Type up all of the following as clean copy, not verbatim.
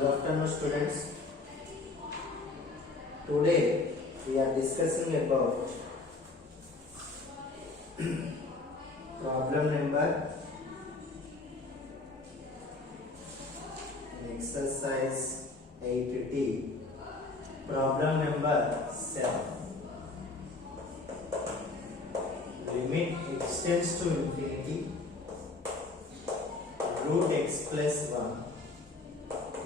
Good afternoon, students. Today we are discussing about problem number exercise 8D. Problem number 7. Limit extends to infinity. Root x plus 1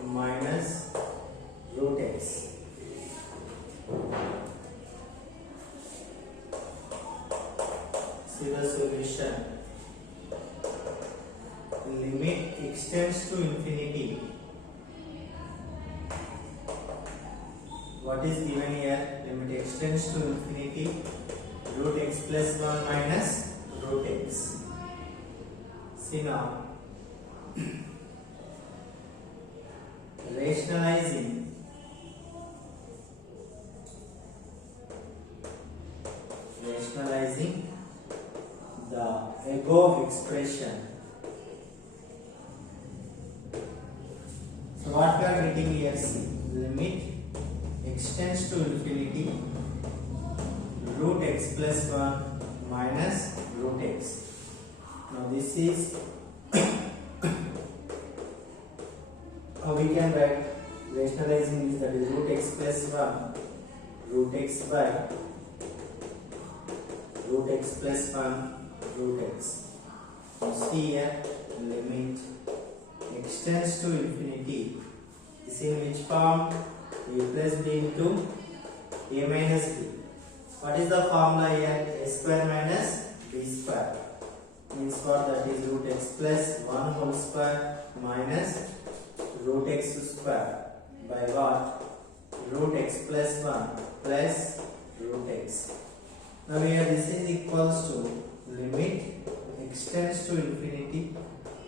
minus root x. See the solution. Limit extends to infinity. What is given here? Limit extends to infinity. Root x plus 1 minus root x. See now. Rationalizing the above expression. So what we are getting here, see, limit extends to infinity, root x plus 1 minus root x. Now this is how we can write rationalizing is, that is root x plus 1 root x by root x plus 1 root x. You see here, limit extends to infinity is in which form? A plus b into a minus b. What is the formula here? A square minus b square. Means what? That is root x plus 1 whole square minus root x square by what? Root x plus 1 plus root x. Now here this is equals to limit extends to infinity,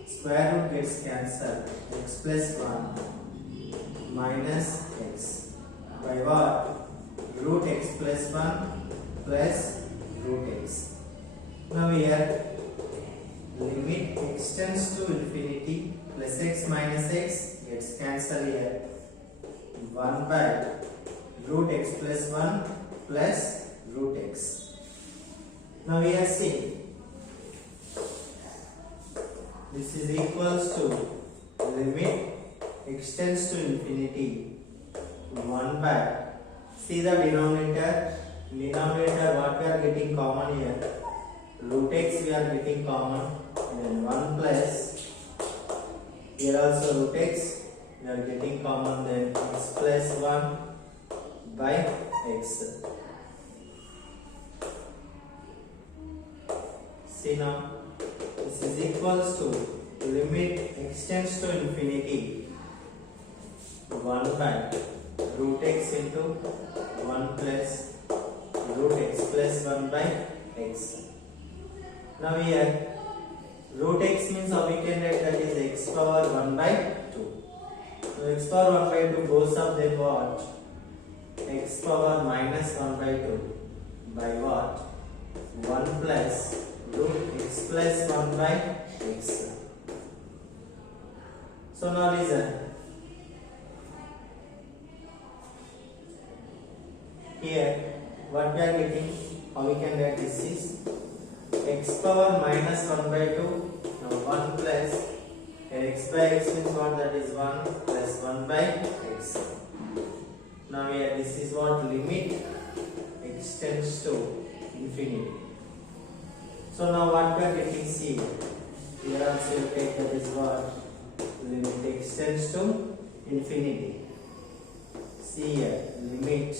square root gets cancelled, x plus 1 minus x by what? Root x plus 1 plus root x. Now here limit extends to infinity, plus x minus x gets cancelled here, 1 by root x plus 1 plus root x. Now we are seeing this is equals to limit extends to infinity, 1 by, see the denominator what we are getting common here, root x we are getting common, then 1 plus, here also root x we are getting common, then x plus 1 by x. See now, this is equals to limit extends to infinity, 1 by root x into 1 plus root x plus 1 by x. Now here root x means how we can write, that is x power 1 by 2. So x power 1 by 2 goes up, then what? X power minus 1 by 2 by what? 1 plus root x plus 1 by x. So now listen. Here what we are getting, how we can write this is x power minus 1 by 2, now 1 plus, here x by x means what? That is 1 plus 1 by x. Now here this is what? Limit extends to infinity. So now what we are getting, see, here also you take, that is what? Limit extends to infinity. See here, limit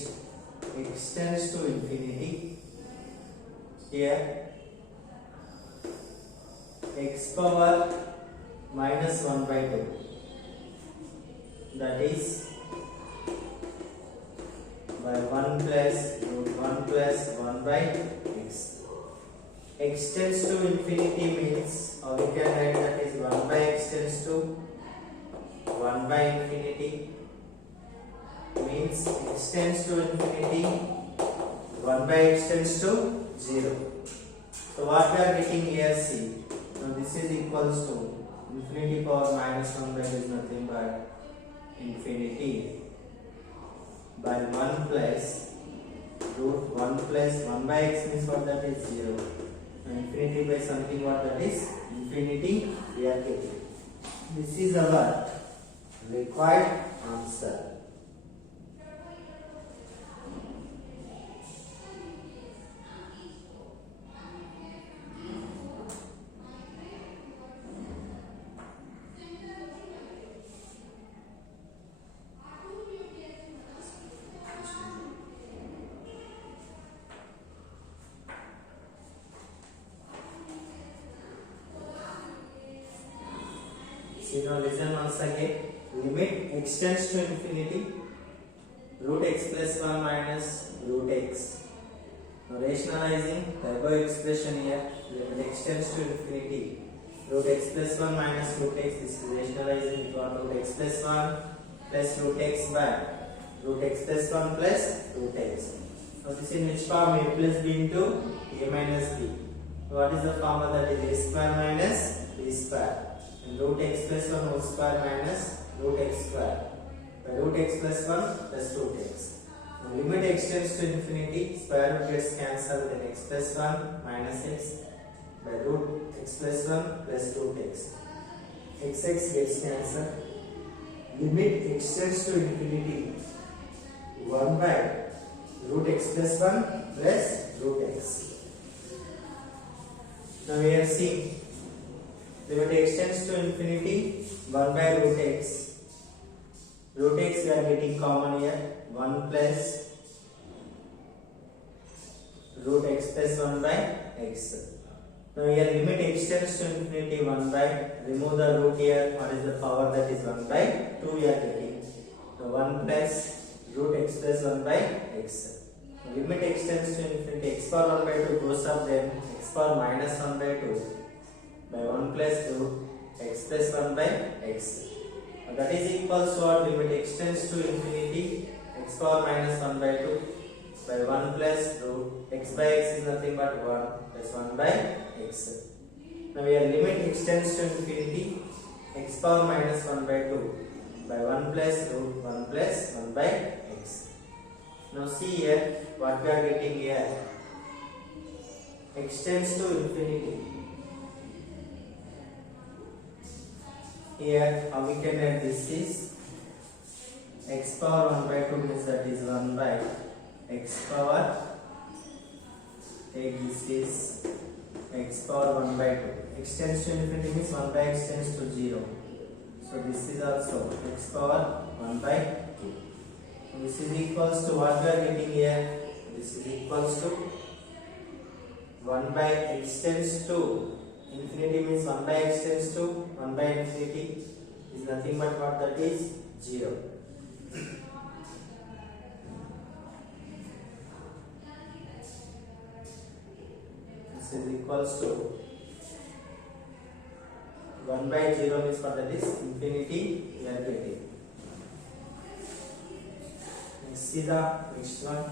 extends to infinity. Here x power minus 1 by 2, that is by 1 plus root 1 plus 1 by x. Extends to infinity means, how we can write, that is 1 by extends to 1 by infinity, means extends to infinity, 1 by extends to 0. So what we are getting here, see, now this is equals to infinity power minus 1 by is nothing but infinity by 1 plus root 1 plus 1 by x means what, that is 0. Infinity by something, what, that is infinity we are getting. This is our required answer. See, now listen once again. Limit x tends to infinity. Root x plus 1 minus root x. Now rationalizing the above expression here. Limit x tends to infinity. Root x plus 1 minus root x. This is rationalizing to root x plus 1 plus root x by root x plus 1 plus root x. Now this is in which form? A plus b into a minus b. What is the formula? That is a square minus b square. And root x plus 1 whole square minus root x square by root x plus 1 plus root x. Now limit x tends to infinity, square root gets cancelled, then x plus 1 minus x by root x plus 1 plus root x. X gets cancelled. Limit x tends to infinity 1 by root x plus 1 plus root x. Now we are seeing limit x tends to infinity 1 by root x. Root x we are getting common here, 1 plus root x plus 1 by x. Now here limit x tends to infinity 1 by, remove the root here, what is the power? That is 1 by 2 we are getting. So 1 plus root x plus 1 by x. Now limit x tends to infinity, x power 1 by 2 goes up, then x power minus 1 by 2 by 1 plus root x plus 1 by x. Now that is equals to what? Limit x tends to infinity, x power minus 1 by 2 by 1 plus root x by x is nothing but 1 plus 1 by x. Now we are limit x tends to infinity, x power minus 1 by 2 by 1 plus root 1 plus 1 by x. Now see here what we are getting here. X tends to infinity. Here how we can write this is x power 1 by 2 means that is 1 by x power, take this is x power 1 by 2. X tends to infinity means 1 by x tends to 0. So this is also x power 1 by 2. So this is equals to what we are getting here. This is equals to 1 by x tends to infinity means 1 by x tends to 1 by infinity is nothing but what, that is 0. This is equals to 1 by 0 means what, that is infinity we are getting. Let's see the next one.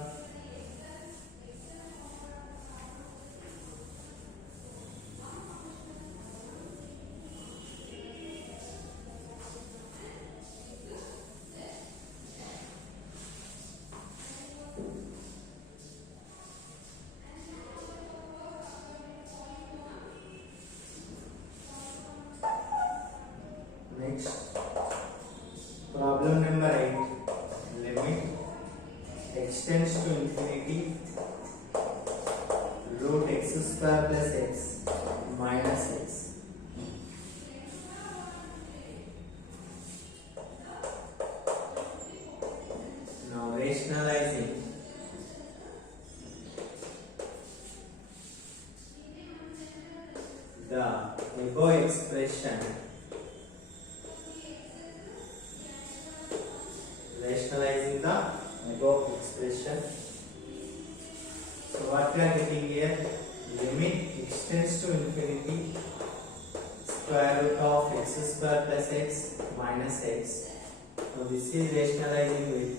Next, problem number 8. Limit x tends to infinity, root x square plus x minus x. Now rationalizing the above expression, rationalizing the above expression. So what we are getting here, limit x tends to infinity, square root of x square plus x minus x. Now this is rationalizing with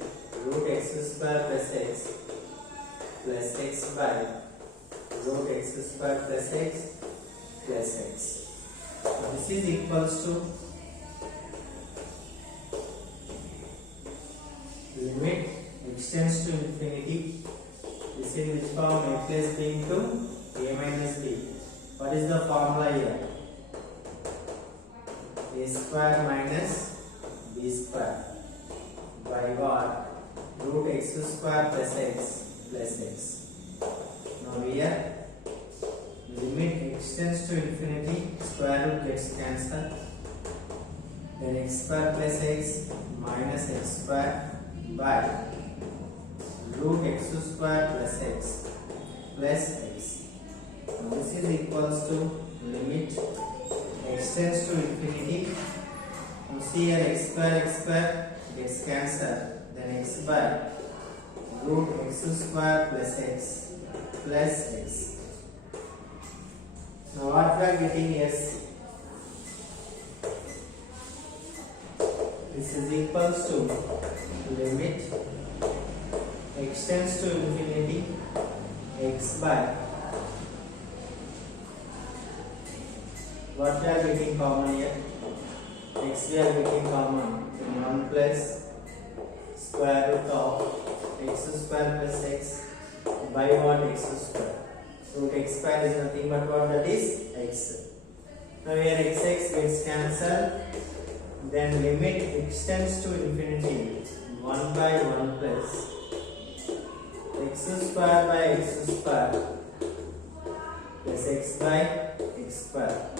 root x square plus x by root x square plus x plus x. Now this is equals to extends to infinity. This is which form? A plus b into a minus b. What is the formula here? A square minus b square by what? Root x square plus x plus x. Now here limit extends to infinity, square root gets cancelled. Then x square plus x minus x square by root x square plus x plus x. Now this is equals to limit extends to infinity. Now see here x square gets cancelled. Then x by root x square plus x plus x. Now what we are getting is this is equals to limit extends to infinity x by what we are getting common here? X we are getting common, then 1 plus square root of x square plus x by what? X square. Root x square is nothing but what? That is x. Now here x gets cancelled. Then limit extends to infinity 1 by 1 plus x square by x square plus x by x square.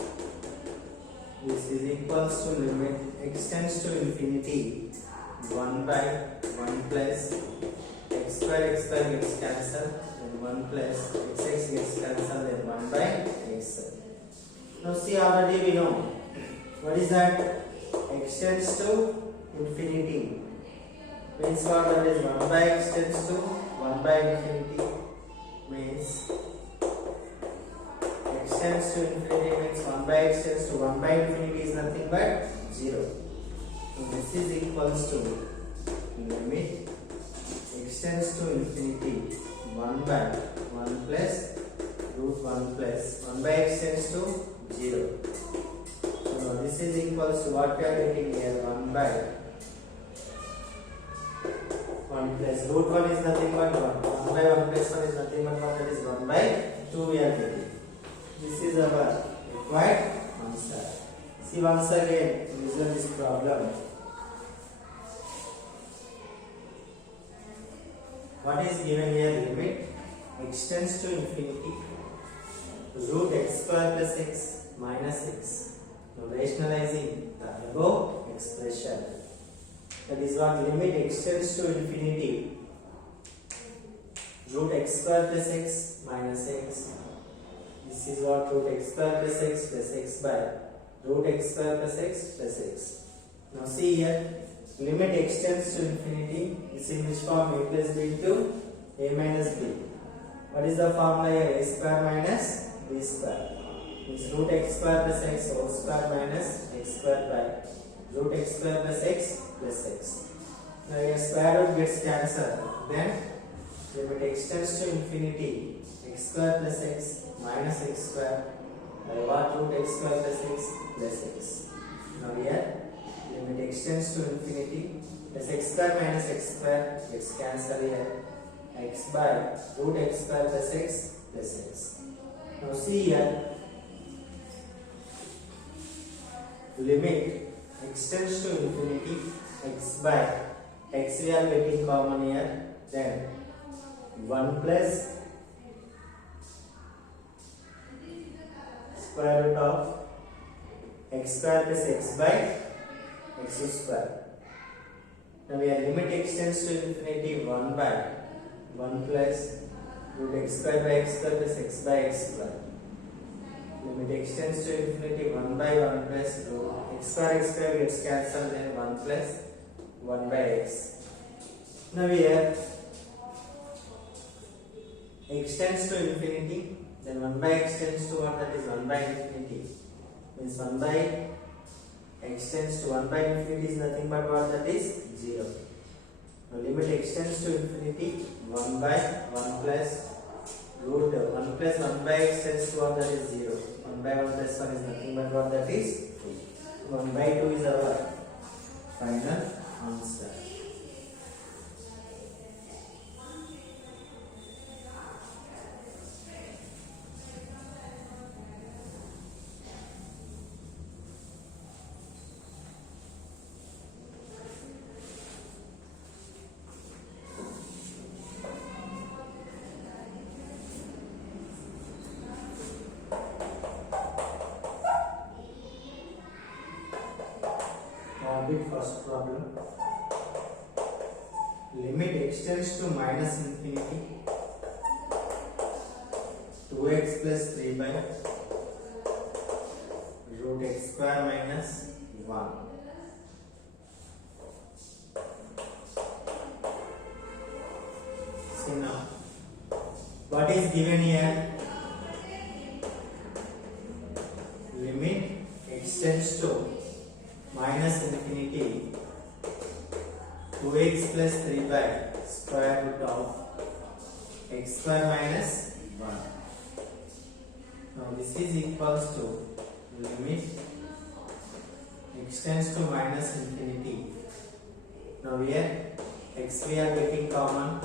This is equals to limit extends to infinity 1 by 1 plus x square gets cancelled, then 1 plus x gets cancelled, then 1 by x. Now see, already we know what is that? Extends to infinity means what? That is 1 by extends to 1 by infinity means extends to infinity means 1 by extends to 1 by infinity is nothing but 0. So this is equals to limit extends to infinity 1 by 1 plus root 1 plus 1 by extends to 0. So this is equals to what we are getting here? 1 by 1 plus root 1 is nothing but 1. 1 by 1 plus 1 is nothing but 1, that is 1 by 2 we are getting. This is our required answer. See once again, visualize this problem. What is given here? Limit extends to infinity root x square plus x minus x. Now rationalizing the above expression. That is what? Limit extends to infinity root x square plus x minus x. This is what? Root x square plus x by root x square plus x plus x. Now see here, limit extends to infinity. This is which form? A plus b into a minus b. What is the formula here? A square minus b square. Means root x square plus x whole square minus x square by root x square plus x plus x. Now here square root gets cancelled. Then limit extends to infinity x square plus x minus x square by what? Root x square plus x plus x. Now here limit extends to infinity plus x square minus x square gets cancelled here. X by root x square plus x plus x. Now see here, limit extends to infinity x by x we are getting common here. Then 1 plus square root of x square plus x by x square. Now we are limit extends to infinity 1 by 1 plus root x square by x square plus x by x square. Limit extends to infinity 1 by 1 plus root x square gets cancelled, then 1 plus 1 by x. Now here extends to infinity, then 1 by extends to what? That is 1 by infinity. Means 1 by extends to 1 by infinity is nothing but what? That is 0. Now limit extends to infinity 1 by 1 plus root 1 plus 1 by extends to what? That is 0. 1 by 1 plus 1 is nothing but what? That is 2. 1 by 2 is our final answer. complete first problem. Limit extends to minus infinity 2x plus 3 by root x square minus 1. See now, what is given here? Limit extends to minus infinity 2x plus 3 by square root of x square minus 1. Now this is equals to limit extends to minus infinity. Now here x we are getting common,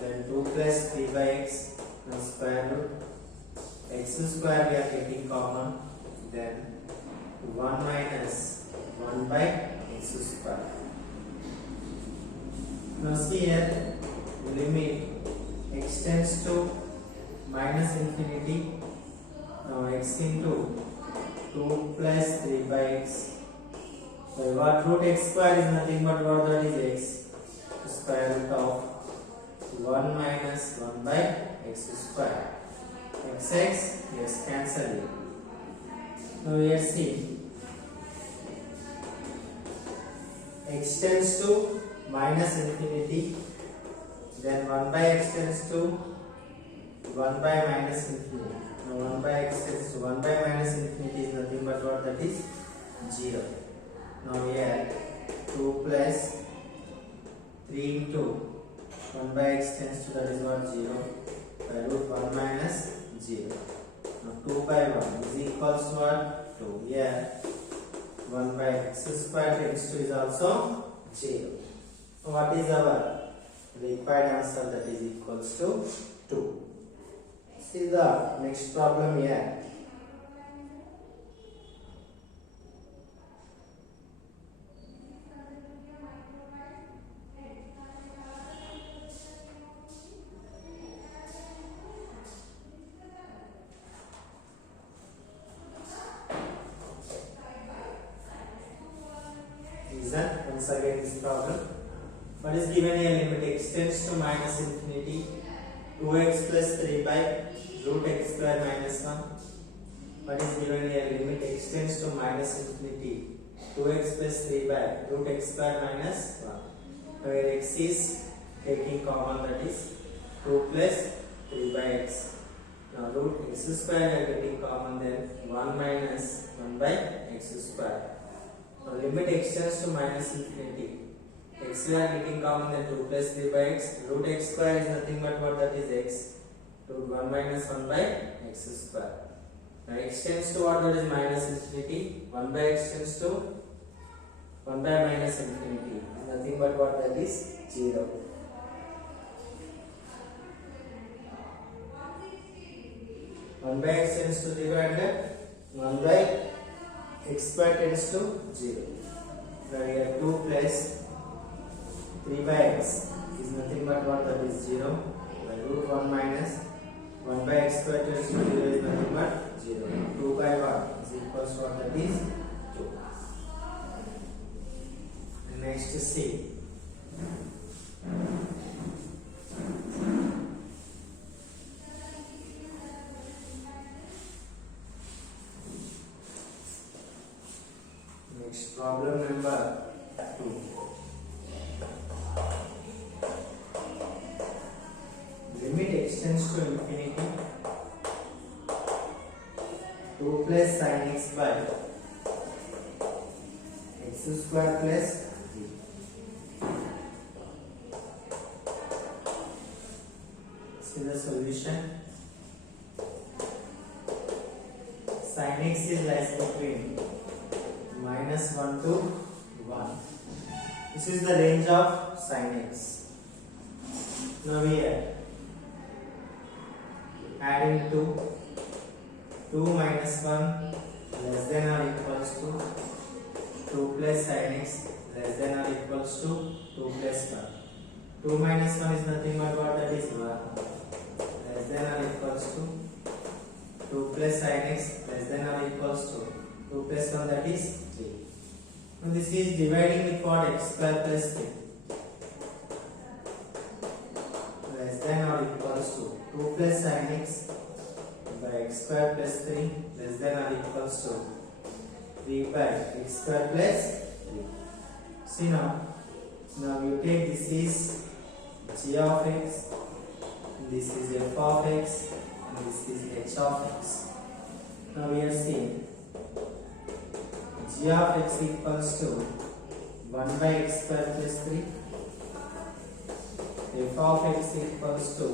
then 2 plus 3 by x, now square root x square we are getting common, then 1 minus 1 by x square. Now see here, limit extends to minus infinity. Now x into 2 plus 3 by x. So what root x square is nothing but what that is x square root of 1 minus 1 by x square. X yes, cancel it. Now here see, extends to minus infinity, then 1 by x tends to 1 by minus infinity. Now 1 by x tends to 1 by minus infinity is nothing but what that is 0. Now here 2 plus 3 into 1 by x tends to that is what 0 by root 1 minus 0. Now 2 by 1 is equals to what 2. Here 1 by x square tends to is also 0. What is our required answer? That is equals to 2. See the next problem here. Listen once again this problem. What is given here? Limit extends to minus infinity 2x plus 3 by root x square minus 1. What is given here? Limit extends to minus infinity 2x plus 3 by root x square minus 1. Where x is taking common, that is 2 plus 3 by x. Now root x square we are getting common, then 1 minus 1 by x square. Now limit extends to minus infinity. X we are getting common, then 2 plus 3 by x. Root x square is nothing but what that is x. Root 1 minus 1 by x square. Now x tends to what, that is minus infinity. 1 by x tends to 1 by minus infinity. Nothing but what, that is 0. One by x tends to 0 and 1 by x square tends to 0. Now here 2 plus 3 by x is nothing but what, that is 0 by root 1 minus 1 by x square tends to 0 is nothing but 0. 2 by 1 is equals to what, that is 2. And next to C. Next problem number 2. Limit extends to infinity 2 plus sin x by x square plus 3. See the solution. Sin x is lies between minus 1 to 1. This is the range of sin x. Now here adding 2 minus 1 less than or equals to 2 plus sin x less than or equals to 2 plus 1. 2 minus 1 is nothing but what, that is 1 less than or equals to 2 plus sin x less than or equals to 2 plus 1, that is 3. And this is dividing with what? X square plus 3. Less than or equals to 2 plus sin x by x square plus 3 less than or equals to 3 by x square plus 3. See now you take this is g of x, this is f of x, and this is h of x. Now we are seeing g of x equals to 1 by x square plus 3, f of x equals to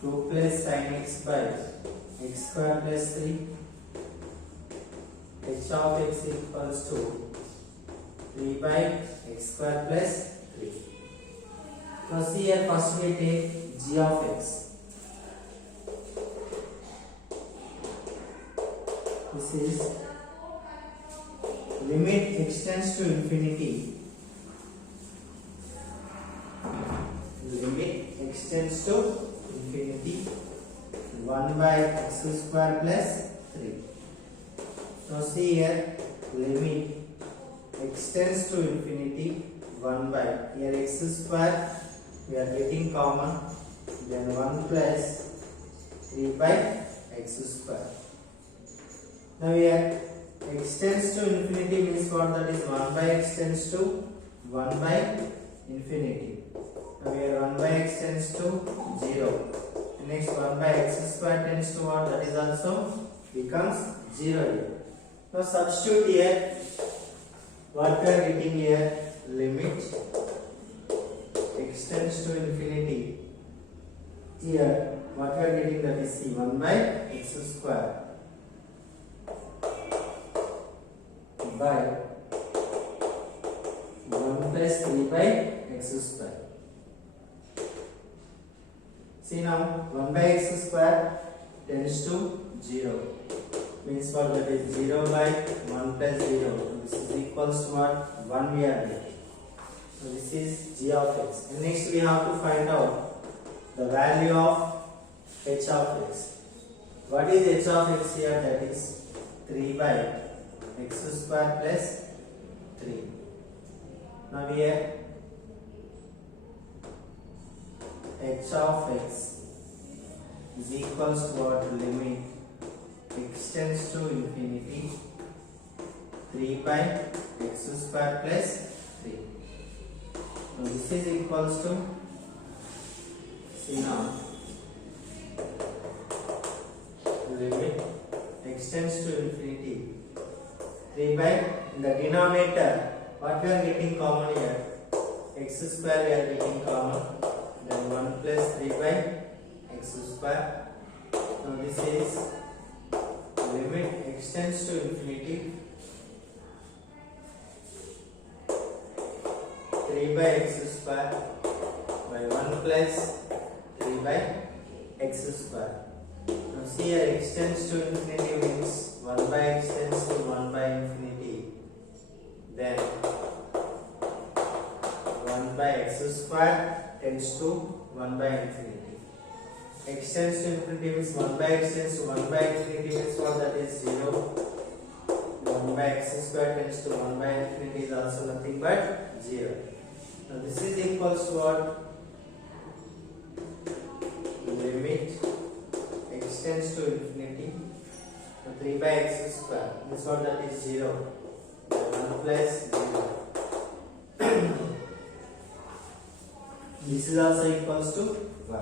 2 plus sin x by x square plus 3, h of x equals to 3 by x square plus 3. Now see here, first we take g of x. This is limit extends to infinity. Limit extends to infinity 1 by x square plus 3. Now see here, limit extends to infinity 1 by, here x square we are getting common, then 1 plus 3 by x square. Now here extends to infinity means what? That is 1 by x tends to 1 by infinity. Now here 1 by x tends to 0. Next 1 by x square tends to what? That is also becomes 0 here. Now substitute here. What we are getting here? Limit extends to infinity. Here what we are getting, that is c 1 by x square by 1 plus 3 by x square. See now 1 by x square tends to 0. Means what? That is 0 by 1 plus 0. This is equals to what? 1 we are getting. So this is g of x. And next we have to find out the value of h of x. What is h of x here? That is 3 by x square plus 3. Now here h of x is equals to what? Limit extends to infinity 3 by x square plus 3. Now this is equals to, see now, limit extends to infinity 3 by, in the denominator what we are getting common here, x square we are getting common, then 1 plus 3 by x square. Now this is limit extends to infinity 3 by x square by 1 plus 3 by x square. Now see here, extends to infinity means 1 by x tends to 1 by infinity, then 1 by x square tends to 1 by infinity. Extends to infinity means 1 by x tends to 1 by infinity means what? That is 0. 1 by x square tends to 1 by infinity is also nothing but 0. Now this is equals to what? Limit extends to infinity 3 by x square. This one, that is 0. 1 plus 0. This is also equals to 1.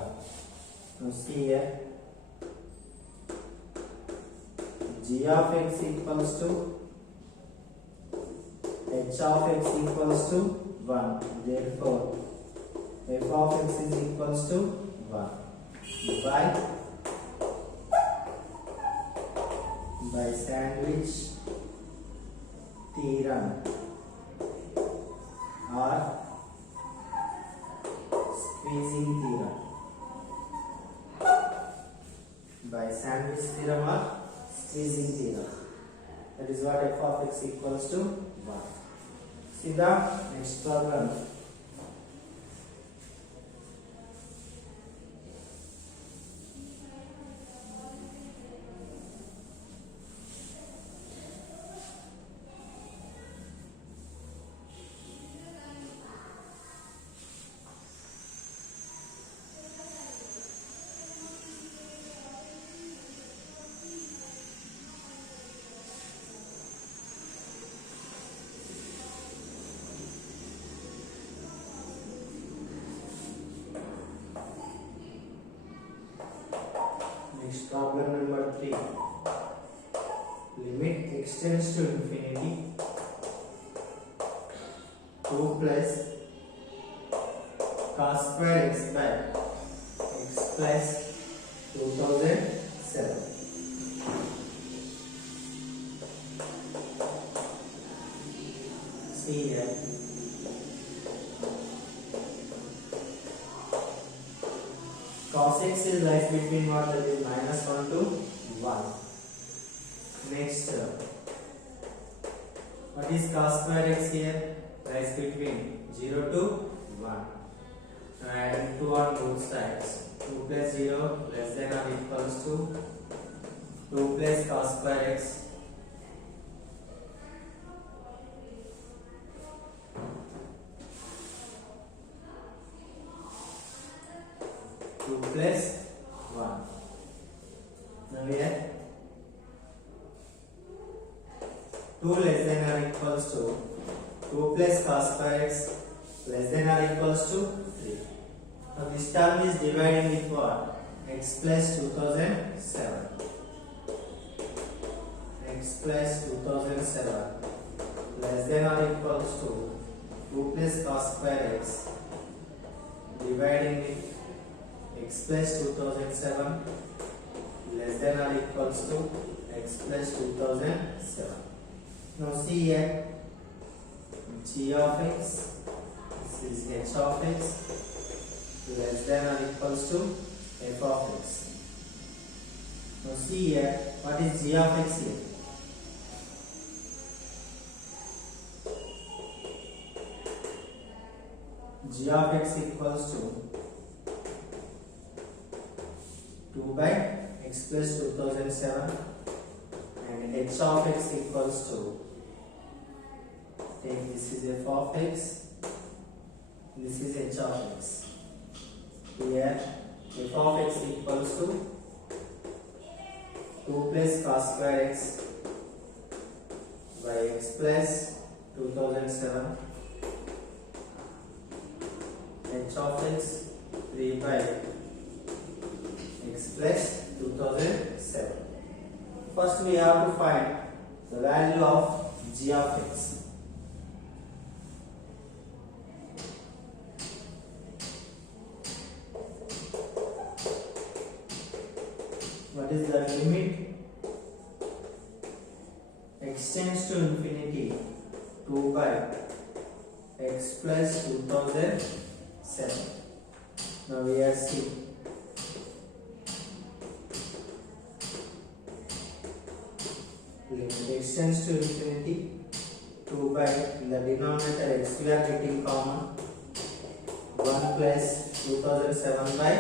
Now see here, g of x equals to h of x equals to 1. Therefore, f of x is equals to 1 by sandwich theorem or squeezing theorem. By sandwich theorem or squeezing theorem. That is what f of x equals to 1. See the next problem. limit extends to infinity 2 plus cos square x by x plus 2007. See here. Cos x is lies between what, that is minus 1 to 1. Next, what is cos square x here? Lies between 0 to 1. Now adding 2 on both sides. 2 plus 0 less than or equals to 2 plus cos square x. 2 plus 1. Now here 2 less than or equals to 2 plus cos square x less than or equals to 3. Now this term is dividing with what? X plus 2007. X plus 2007 less than or equals to 2 plus cos square x dividing with x plus 2007 less than or equals to x plus 2007. Now see here, g of x, this is h of x less than or equals to f of x. Now see here, what is g of x here? G of x equals to 2 by x plus 2007 and h of x equals to, take this is f of x, this is h of x. Here f of x equals to 2 plus cos square x by x plus 2007, h of x 3 by x plus 2007. First we have to find the value of g of x. What is the limit? X tends to infinity 2 by x plus 2007. Now we are seeing limit x tends to infinity 2 by, in the denominator x we are getting common 1 plus 2007 by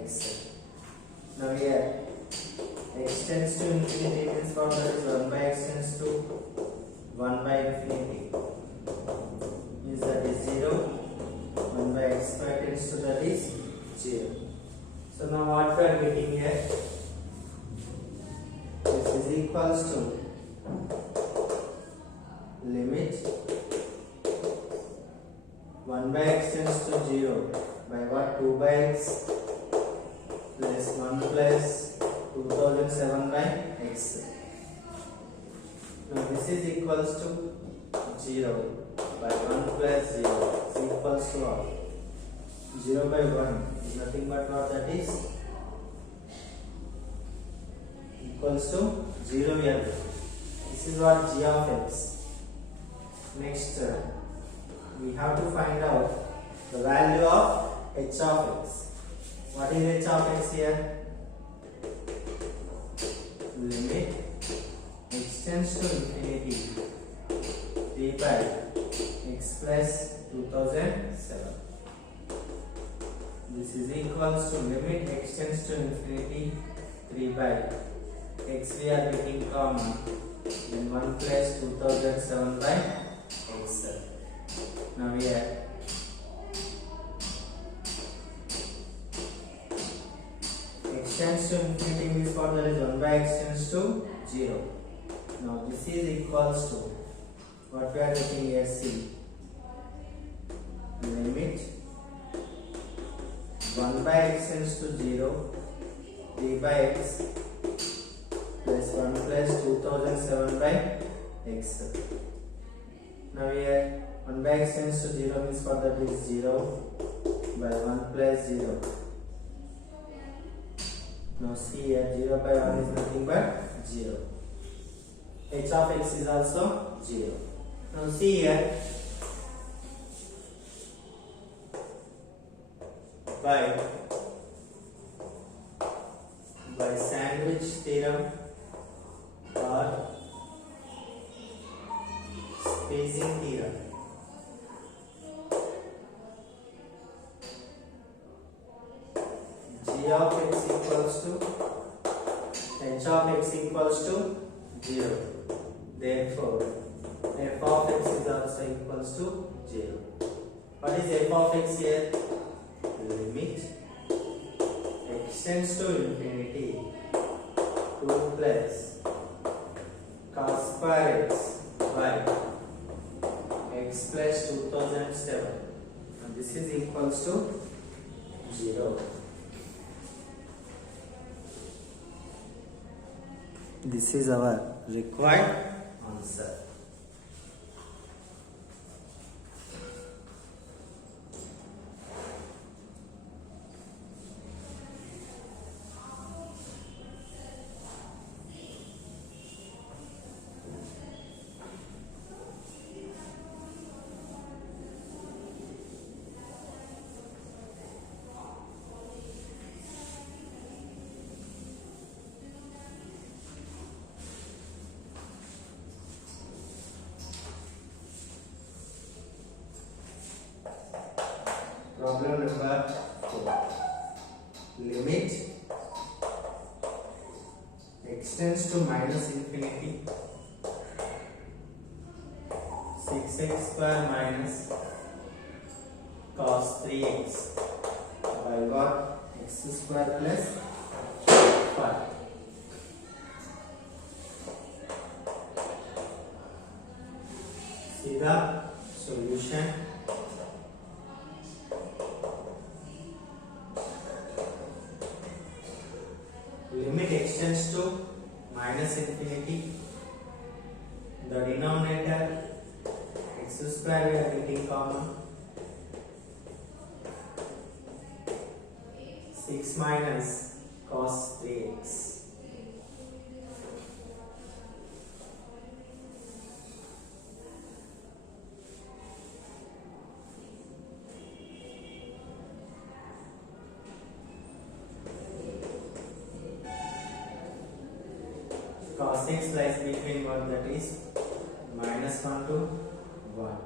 x. Now here x tends to infinity means what, that is 1 by x tends to 1 by infinity means that is 0. 1 by x square tends to that is 0. So now what we are getting here, this is equals to limit 1 by x tends to 0 by what, 2 by x plus 1 plus 2007 by x. Now this is equals to 0 by 1 plus 0 is equals to what? 0 by 1 is nothing but what, that is equals to 0 here. This is what g of x. Next we have to find out the value of h of x. What is h of x here? Limit x tends to infinity 3 by x plus 2007. This is equals to limit x tends to infinity 3 by x we are getting common, then 1 plus 2007 by x. Now here x tends to infinity means what, that is 1 by x tends to 0. Now this is equals to what we are getting here, c, limit 1 by x tends to 0 3 by x plus 1 plus 2007 by x. Now here 1 by x tends to 0 means for that is 0 by 1 plus 0. Now see here 0 by 1 is nothing but 0. H of x is also 0. Now see here by sandwich theorem or spacing theorem, g of x equals to h of x equals to 0. Therefore, f of x is also equals to 0. What is f of x here? Limit x tends to infinity 2 plus cos square x by x plus 2007, and this is equals to 0. This is our required answer. Problem number 4. Limit x tends to minus infinity 6x square minus cos 3x by what? X square plus 5. See the solution. Limit x tends to minus infinity. The denominator x square we are getting common. 6 minus cos 3x. Cos x lies between what, that is minus 1 to 1.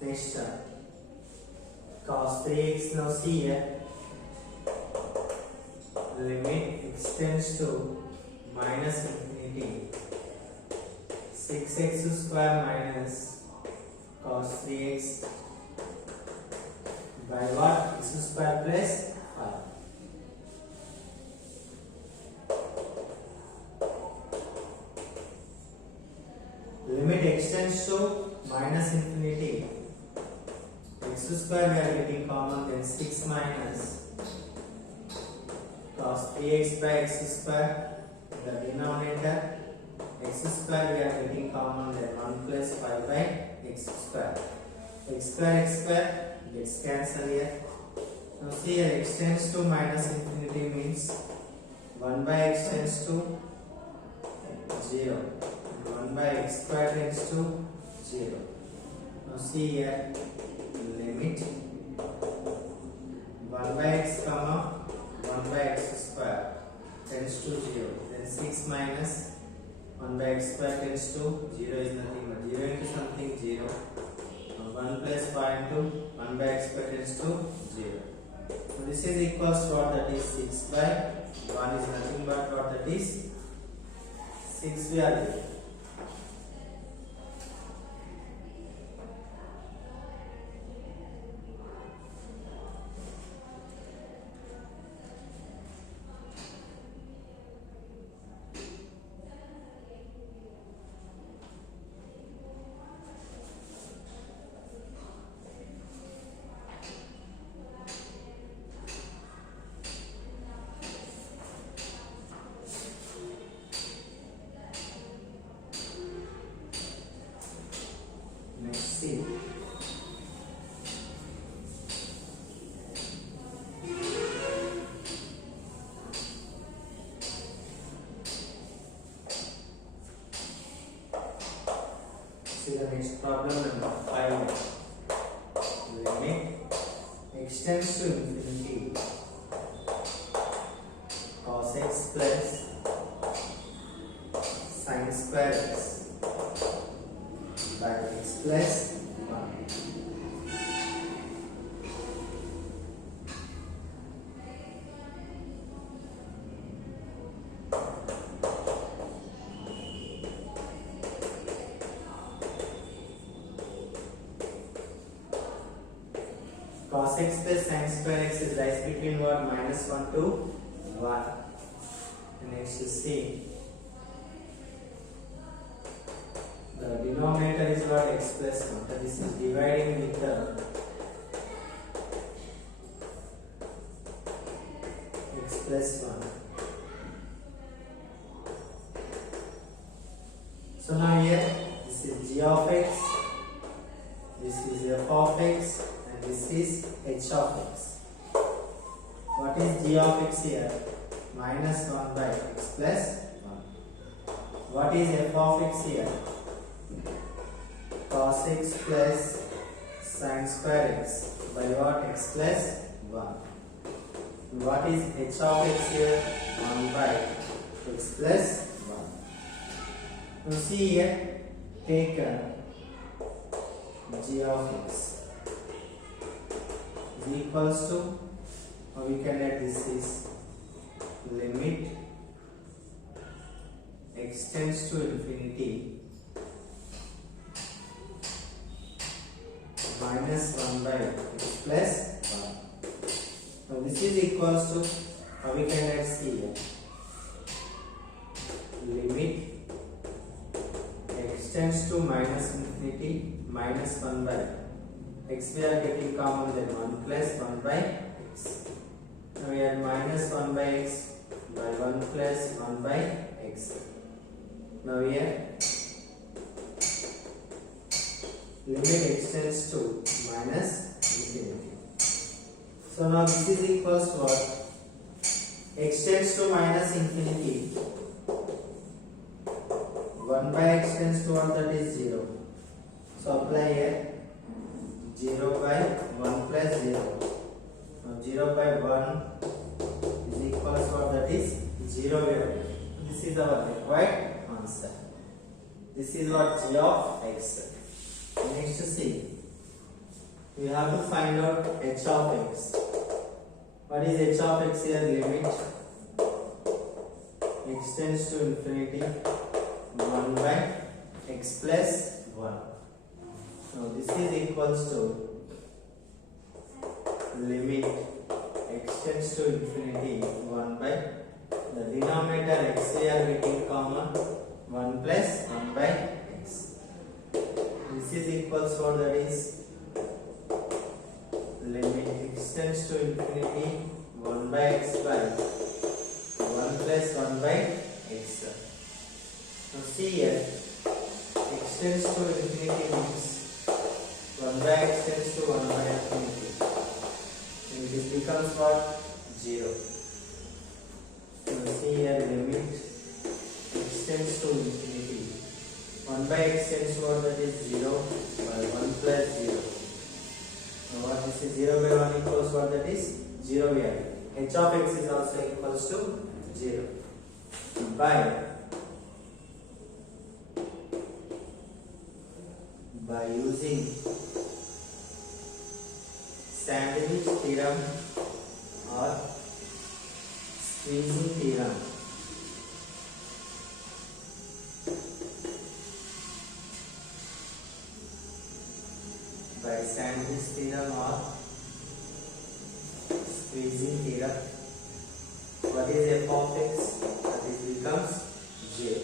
Next term cos 3x. Now see here limit x tends to minus infinity 6x square minus cos 3x by what? X square plus 5. Limit x tends to minus infinity. X square we are getting common, then 6 minus cos 3x by x square. The denominator x square we are getting common, then 1 plus 5 by x square. X square gets cancelled here. Now see here x tends to minus infinity means 1 by x tends to 0. 1 by x square tends to 0. Now see here limit 1 by x comma 1 by x square tends to 0. Then 6 minus 1 by x square tends to 0 is nothing but 0 into something 0. Now 1 plus 5 into 1 by x square tends to 0. So this is equals to what, that is 6 by 1 is nothing but what, that is 6 we are getting. Next problem number 5. Limit extends to infinity cos x plus sin square x by x plus 1. Cos x plus sin square x is lies between what? Minus 1 to 1. And next you see the denominator is what? X plus 1. So this is dividing with the x plus 1. So now here this is g of x, this is f of x, and this is h of x. What is g of x here? Minus 1 by x plus 1. What is f of x here? Cos x plus sin square x by what? X plus 1. What is h of x here? 1 by x plus 1. Now see here, take g of x is equals to, or we can add this is limit x tends to infinity minus 1 by x plus 1. Now this is equals to, or we can add c here, limit x tends to minus infinity minus 1 by x, we are getting common, then 1 plus 1 by x. Now we have minus 1 by x by 1 plus 1 by x. Now here limit x tends to minus infinity. So now this is equals to what? X tends to minus infinity. 1 by x tends to what? That is 0. So apply here 0 by 1 plus 0. Now 0 by 1 is equals to what? That is 0 here. This is our required answer. This is what? G of x. Next to see, we have to find out h of x. What is h of x here? Limit x tends to infinity 1 by x plus 1. Now this is equals to limit x tends to infinity 1 by the denominator x, we are getting common, 1 plus 1 by x. This is equals to what? That is limit x tends to infinity 1 by x by 1 plus 1 by x. Now see here, x tends to infinity means 1 by x tends to 1 by infinity. And this becomes what? 0. Now see here, limit x tends to infinity. 1 by x tends to what? That is 0 by 1 plus 0. Now what this is? 0 by 1 equals what? That is 0 here. H of x is also equals to 0. By using sandwich theorem or squeezing theorem, by sandwich theorem or squeezing theorem, what is f of x? That is becomes 0.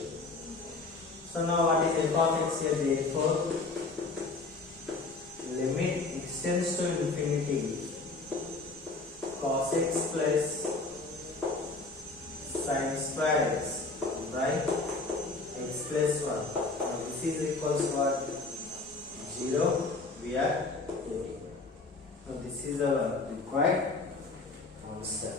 So now what is f of x here? Therefore limit x tends to infinity cos x plus sin square x by x plus 1. Now this is equals to what? 0 we are getting. Now this is our required answer.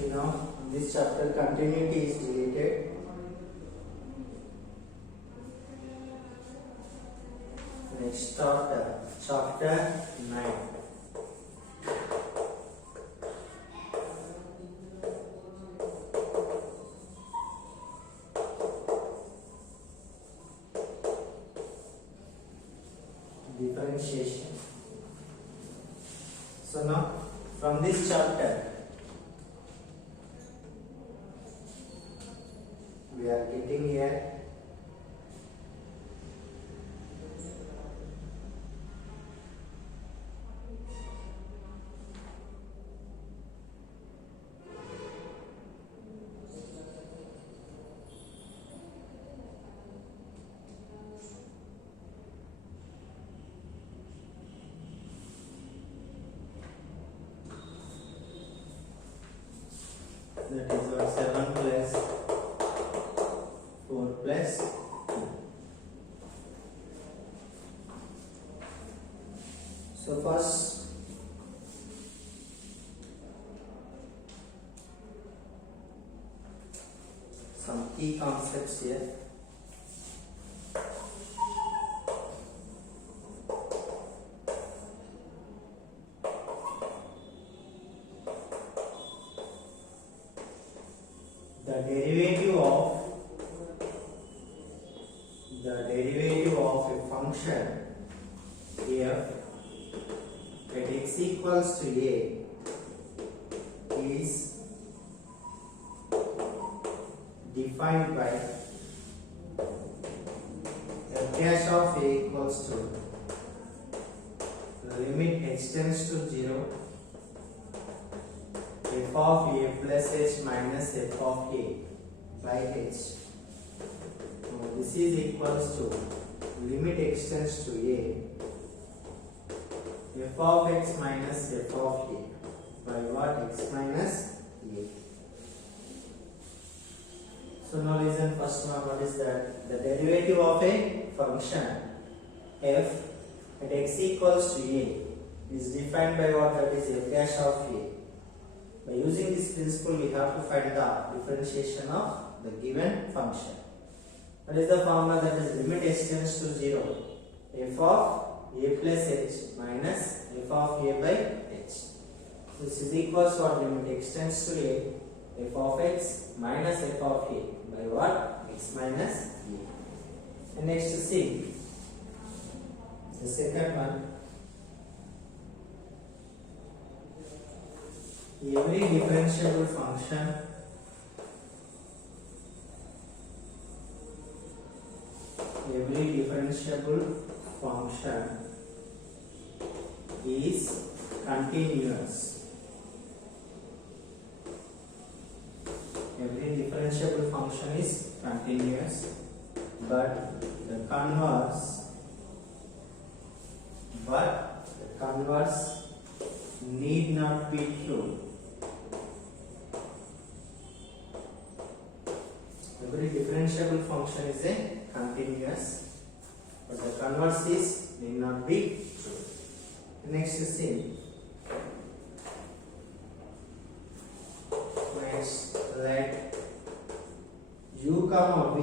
See now, in this chapter continuity is deleted. Next chapter 9. Differentiation. So now, from this chapter, we are getting here that is our 7 plus 4 plus 2. So first some key concepts here. The derivative of a function f at x equals to a is defined by f dash of a equals to the limit x tends to 0 f of a plus h minus f of a by h. This is equals to limit x tends to a f of x minus f of a by what? X minus a. So now listen first one, what is that? The derivative of a function f at x equals to a is defined by what? That is f dash of a. By using this principle, we have to find the differentiation of the given function. What is the formula? That is limit x tends to 0 f of a plus h minus f of a by h. This is equals to what? Limit x tends to a f of x minus f of a by what? X minus a. And next see the second one. Every differentiable function is continuous. Every differentiable function is continuous, but the converse need not be true. Every differentiable function is a continuous, but the converse is need not be true. Next thing, let u comma v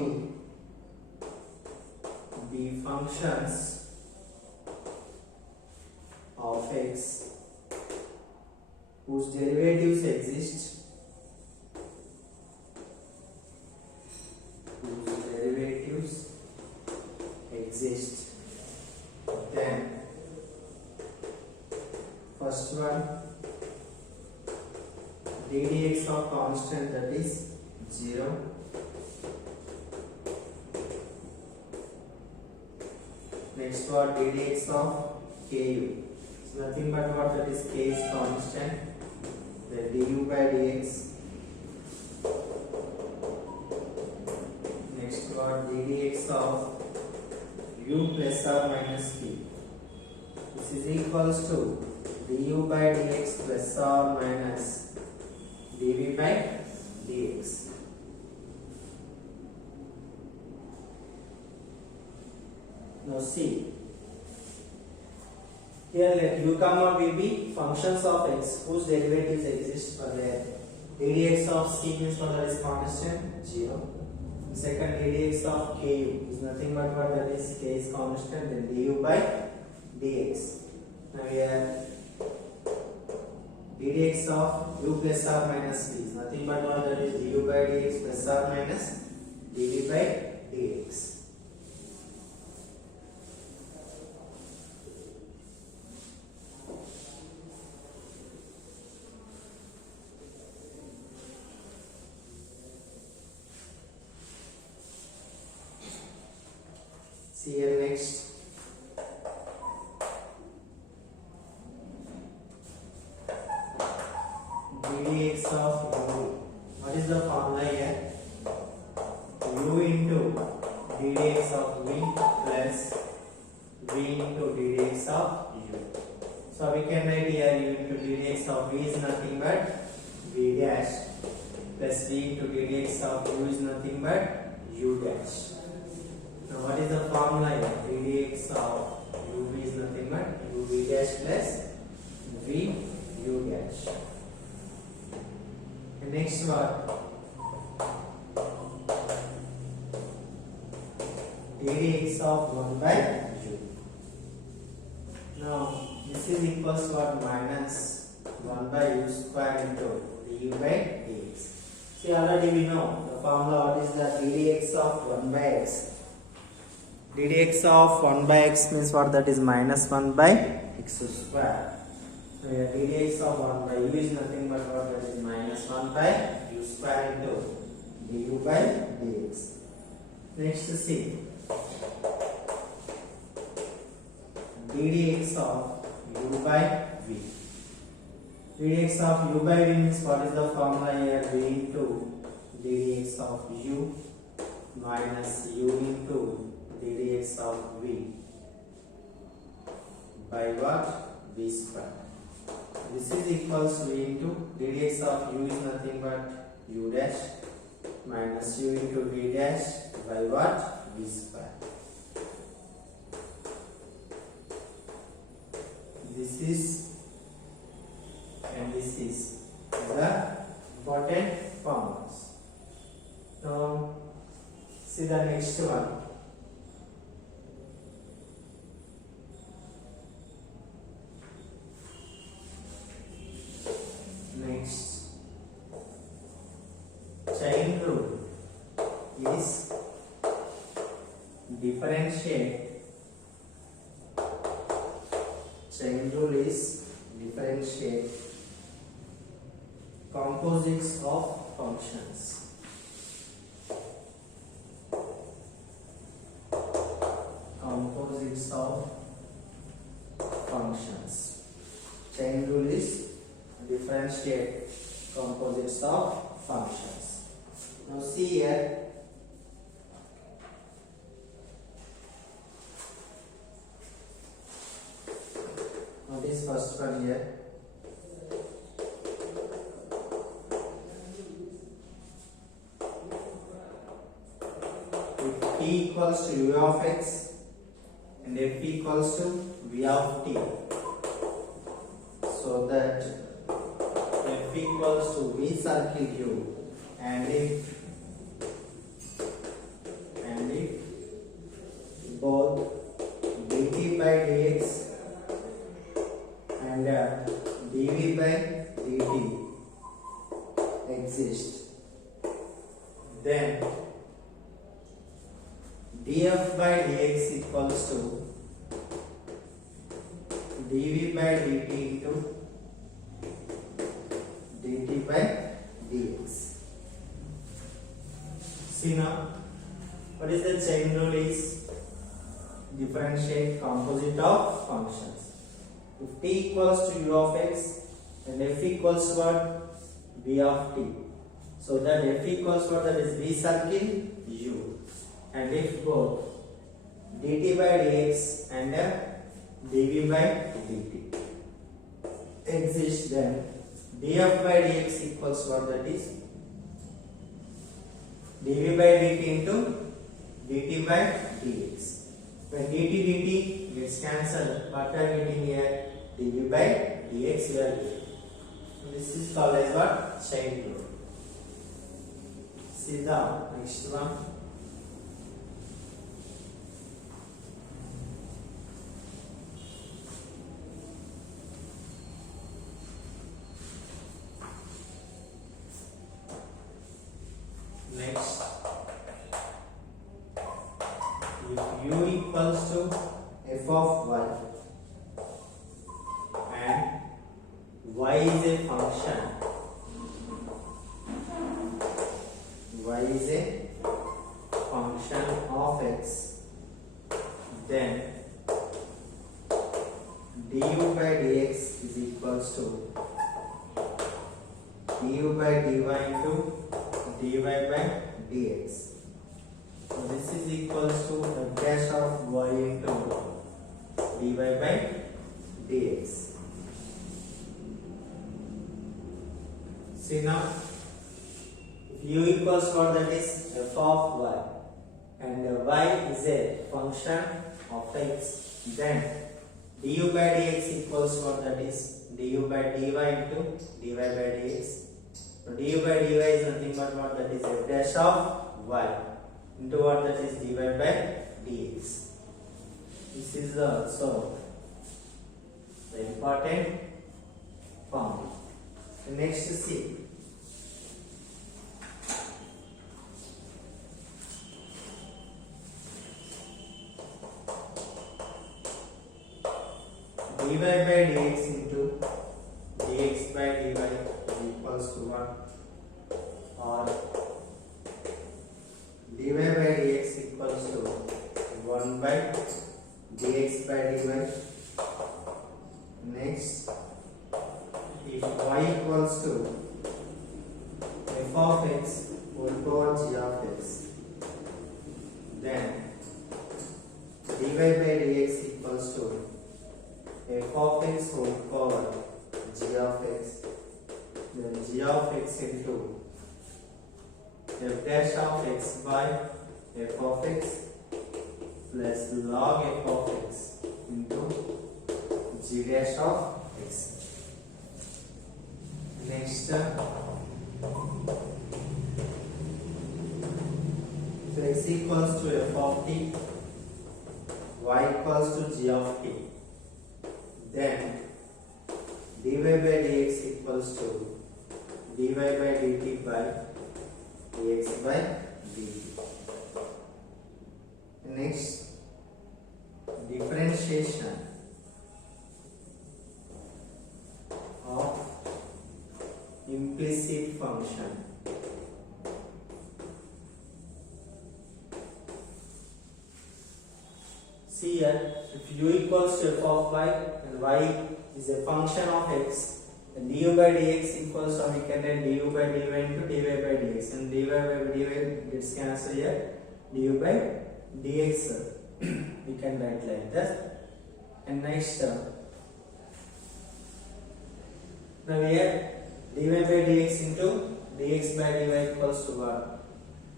be functions of x whose derivatives exist, then first one ddx of constant, that is 0. Next one ddx of ku, it's nothing but what? That is k is constant, then du by dx. Next one ddx of u plus or minus p. This is equals to du by dx plus or minus dv by dx. Now see, here let u comma v be functions of x whose derivatives exist for there. ddx of c means what, that is constant 0. Second, ddx of ku is nothing but what, that is k is constant, then du by dx. Now here ddx of u plus or minus v is nothing but what, that is du by dx plus or minus dv by dx. See here next. ddx of u. What is the formula here? U into ddx of v plus v into ddx of u. So we can write here u into ddx of v is nothing but v dash plus v into ddx of u is nothing but u dash. Now what is the formula here? ddx of uv is nothing but uv dash plus v u dash. The next one, ddx of 1 by u. Now this is equals to what? Minus 1 by u square into du by dx. See, already we know the formula. What is the ddx of 1 by x? ddx of 1 by x means what, that is minus 1 by x square. So here ddx of 1 by u is nothing but what, that is minus 1 by u square into du by dx. Next see, ddx of u by v. ddx of u by v means what is the formula here? v into ddx of u minus u into ddx of v by what? V square. This is equals to v into ddx of u is nothing but u dash minus u into v dash by what? V square. This is and this is the important formulas. Now see the next one. Next, chain rule is differentiate. Chain rule is differentiate composites of functions. Composites of functions. Chain rule is differentiate composites of functions. Now see here, now this first one here, if t equals to u of x and f equals to v of t, so that f equals to v circle u, and if both dt by dx and dv by dt exist, then df by dx equals to dv by dt into dt by dx. See now, what is the chain rule is? Differentiate composite of functions. If t equals to u of x and f equals to what? V of t. So that f equals what? That is v circle u. And if both dt by dx and dv by dt exist, then df by dx equals what? That is dv by dt into dt by dx. When dt gets cancelled, what we are getting here? dv by dx we are getting. This is called as what? Chain rule. See the next one. Next, if u equals to f of y and y is a function, y is a function of x, then du by dx is equals to du by dy into dy by dx. So this is equals to f dash of y into dy by dx. See now, if u equals what, that is f of y, and y is a function of x, then du by dx equals what, that is du by dy into dy by dx. So du by dy is nothing but what, that is f dash of y into what, that is dy by dx. This is also the important form. Next, see. dy by dx into dx by dy is equals to 1, or dy by dx equals to 1 by dx by dy. Next, if y equals to f of x whole power g of x, then dy by dx equals to f of x whole power g of x, then g of x into f dash of x by f of x plus log f of x into g dash of x. Next, if x equals to f of t, y equals to g of t, then dy by dx equals to dy by dt by dx by dt. Next, differentiation of implicit function. See here, if u equals to f of y and y is a function of x, then du by dx equals to, we can write du by dy into dy by dx, and dy by dy gets cancelled here, du by dx we can write like that. And next, now here dy by dx into dx by dy equals to 1.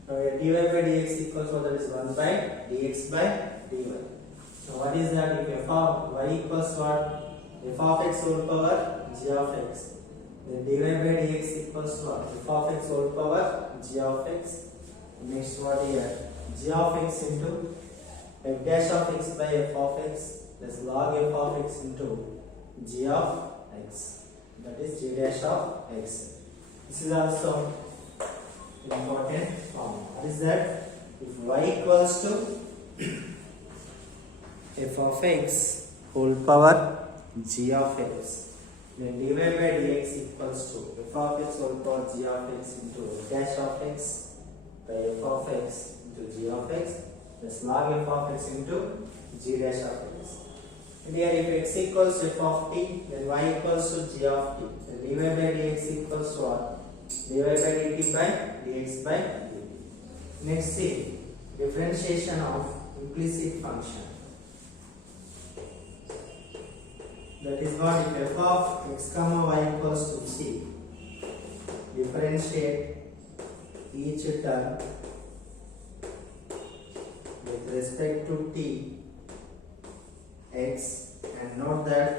Now here dy by dx equals to, that is 1 by dx by dy. So what is that? If f of y equals what? F of x whole power g of x. Then dy by dx equals what? F of x whole power g of x. Next, what here? G of x into f dash of x by f of x plus log f of x into g of x. That is g dash of x. This is also important form. What is that? If y equals to f of x whole power g of x, then dy by dx equals to f of x whole power g of x into f dash of x by f of x into g of x plus log f of x into g dash of x. And here if x equals to f of t, then y equals to g of t. Then dy by dx equals to what? dy by dt by dx by dt. Next, see differentiation of implicit function. That is what, if f of x comma y equals to c, differentiate each term with respect to t x, and note that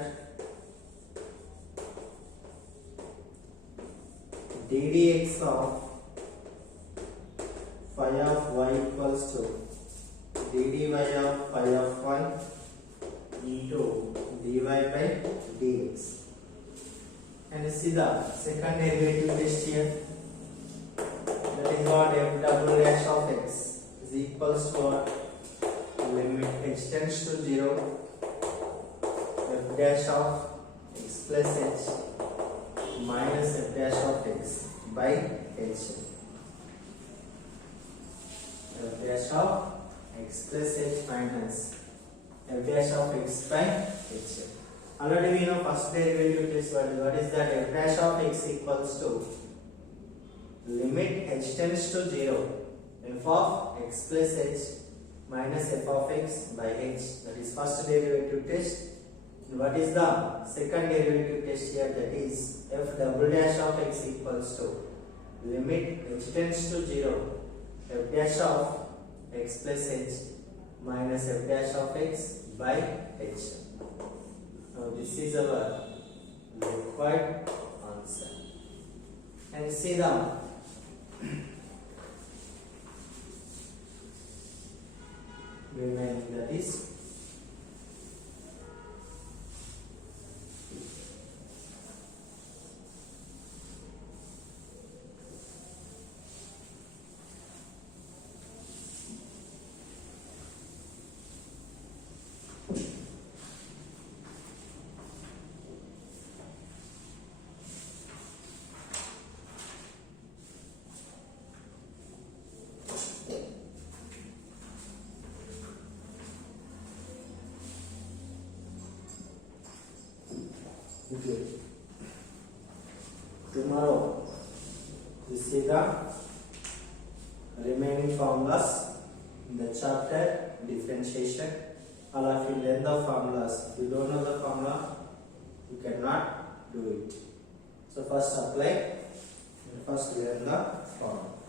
ddx of of y equals to dy of phi of y into dy by dx. And see the second derivative test here. That is what f double dash of x is equals to what? Limit h tends to 0, f dash of x plus h minus f dash of x by h. F dash of x plus h minus f dash of x by h. Already we know first derivative test value. What is that? F dash of x equals to limit h tends to 0, f of x plus h minus f of x by h. That is first derivative test. And what is the second derivative test here? That is f double dash of x equals to limit h tends to 0, f dash of x plus h minus f dash of x by h. Now this is our required answer. And see the remaining, that is okay. Tomorrow we see the remaining formulas in the chapter differentiation. All of you learn the formulas. If you don't know the formula, you cannot do it. So first apply and first learn the formula.